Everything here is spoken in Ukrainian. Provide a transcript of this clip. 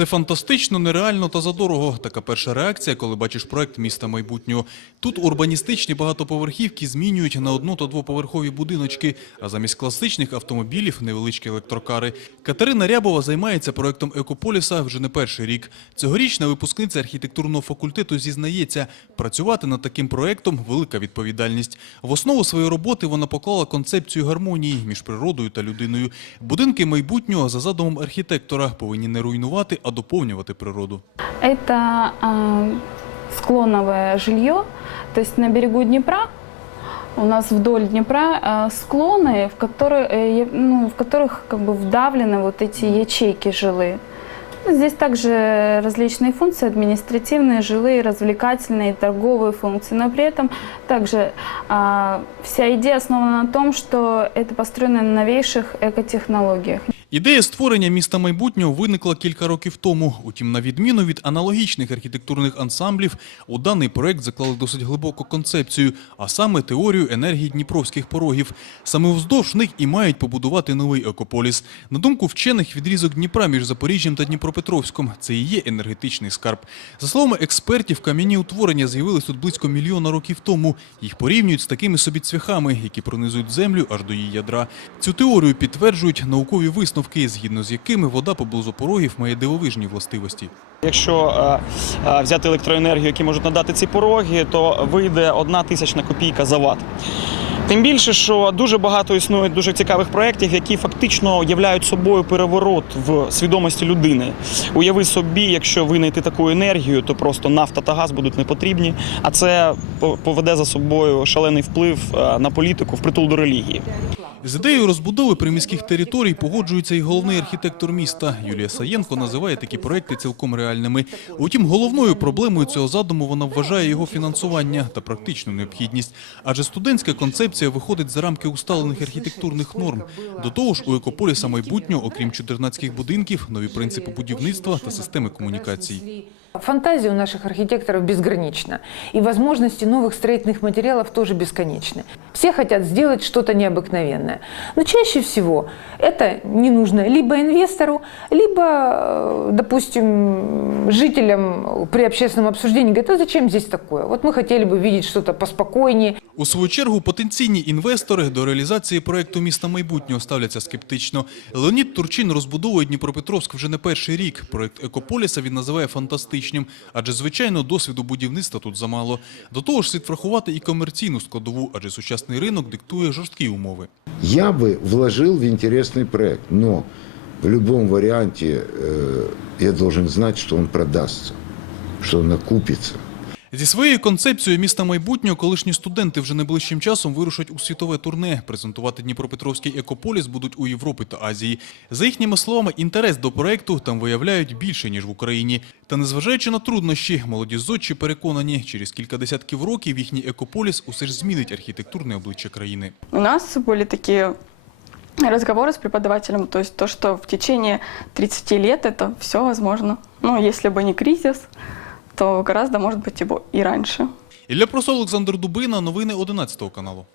Це фантастично, нереально та задорого. Така перша реакція, коли бачиш проект міста майбутнього. Тут урбаністичні багатоповерхівки змінюють на одно- та двоповерхові будиночки, а замість класичних автомобілів невеличкі електрокари. Катерина Рябова займається проектом Екополіса вже не перший рік. Цьогорічна випускниця архітектурного факультету зізнається, працювати над таким проектом велика відповідальність. В основу своєї роботи вона поклала концепцію гармонії між природою та людиною. Будинки майбутнього за задумом архітектора повинні не руйнувати, а доповнювати природу. Это э, склоновое жилье, то есть на берегу Днепра у нас вдоль Днепра э, склоны, в, которые, э, ну, в которых как бы вдавлены вот эти ячейки жилые. Ну, Здесь также различные функции, административные, жилые, развлекательные, торговые функции, но при этом также а, вся идея основана на том, что это построено на новейших экотехнологиях. Ідея створення міста майбутнього виникла кілька років тому. Утім, на відміну від аналогічних архітектурних ансамблів, у даний проект заклали досить глибоку концепцію, а саме теорію енергії дніпровських порогів. Саме вздовж них і мають побудувати новий екополіс. На думку вчених, відрізок Дніпра між Запоріжжям та Дніпропетровськом це і є енергетичний скарб. За словами експертів, кам'яні утворення з'явились тут близько мільйона років тому. Їх порівнюють з такими собі цвяхами, які пронизують землю аж до її ядра. Цю теорію підтверджують наукові висновки, згідно з якими вода поблизу порогів має дивовижні властивості. Якщо е, е, взяти електроенергію, які можуть надати ці пороги, то вийде одна тисячна копійка за ватт. Тим більше, що дуже багато існує дуже цікавих проєктів, які фактично являють собою переворот в свідомості людини. Уяви собі, якщо винайти таку енергію, то просто нафта та газ будуть не потрібні, а це по- поведе за собою шалений вплив е, на політику впритул до релігії. З ідеєю розбудови приміських територій погоджується і головний архітектор міста. Юлія Саєнко називає такі проекти цілком реальними. Утім, головною проблемою цього задуму вона вважає його фінансування та практичну необхідність. Адже студентська концепція виходить за рамки усталених архітектурних норм. До того ж, у екополіса майбутнього, окрім чотирнацьких будинків, нові принципи будівництва та системи комунікацій. Фантазия у наших архитекторов безгранична, и возможности новых строительных материалов тоже бесконечны. Все хотят сделать что-то необыкновенное, но чаще всего это не нужно либо инвестору, либо, э, допустим, жителям при общественном обсуждении говорят, а зачем здесь такое? Вот мы хотели бы видеть что-то поспокойнее, У свою чергу потенційні інвестори до реалізації проекту міста майбутнього ставляться скептично. Леонід Турчин розбудовує Дніпропетровськ вже не перший рік. Проект екополіса він називає фантастичним, адже звичайно досвіду будівництва тут замало. До того ж, слід врахувати і комерційну складову, адже сучасний ринок диктує жорсткі умови. Я бы вложил в интересный проект, но в любом варианте э, я должен знать, что он продастся, что он окупится. Зі своєю концепцією міста майбутнього колишні студенти вже найближчим часом вирушать у світове турне. Презентувати Дніпропетровський екополіс будуть у Європі та Азії. За їхніми словами, інтерес до проекту там виявляють більше ніж в Україні. Та незважаючи на труднощі, молоді зодчі переконані, через кілька десятків років їхній екополіс усе ж змінить архітектурне обличчя країни. У нас были такие разговоры с преподавателем, то есть то, что в течение 30 лет это все возможно. Ну, если бы не кризис, то гораздо, может быть, и раньше. Ілля Просов, Олександр Дубина, новини 11 каналу.